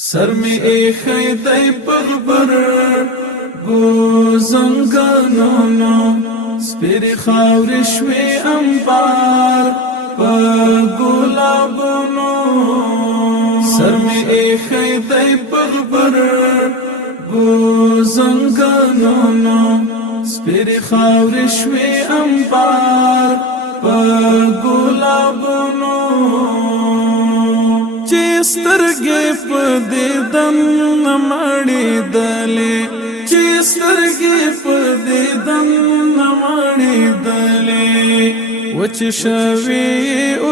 سر می ایخی دی پغبر گوزنگانونو سپیری خاوری شوی انبار پا گلابونو سر می ایخی دی پغبر گوزنگانونو سپیری خاوری شوی انبار پا گلابونو چی سترگی پا دیدن نماڑی دلی چی سترگی پا دیدن نماڑی دلی وچی شوی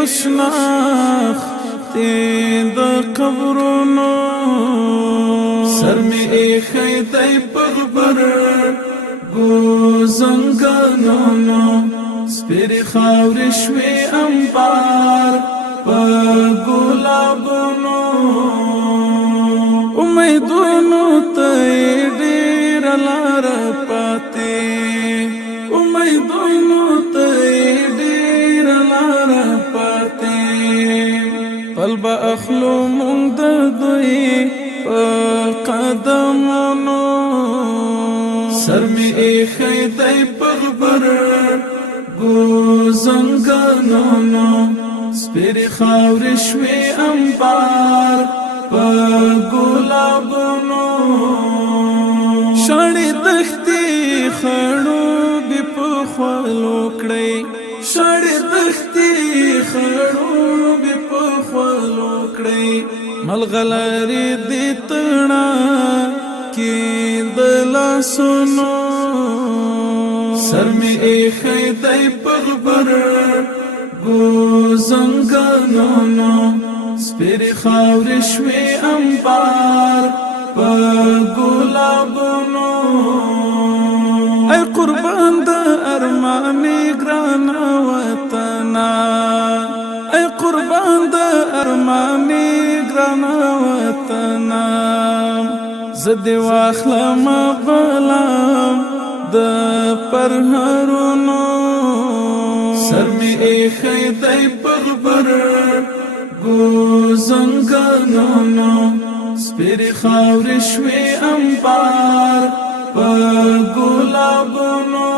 اسناخ تید قبرونو سر می ایخی دی پغبر گوزنگانونو سپیری خاوری شوی انبار پا گلابونو امیدونو تای دیر لار پاتی امیدونو تای دیر لار پاتی پل با اخلو مونگ دوی پا قدمونو سر می ایخی دی پغبر گوزنگانونو سپیری خاوری شوی انبار پا گلابونو شاڑی دختی خڑو بی پا خوالو کڑی شاڑی دختی خڑو بی پا خوالو کڑی ملغلاری دی تڑا کی دلا سنو سر می ایخی دی پغبر گوزنگانونو سپیری خاوری شوی انبار پا گلابونو ای قربان دا ارمانی گرانا وطنا ای قربان دا ارمانی گرانا وطنا زدی واخلم بلام دا پرهرونو سر می ایخی دی پغبر گوزنگانونو سپیری خاوری شوی انبار پا گلابونو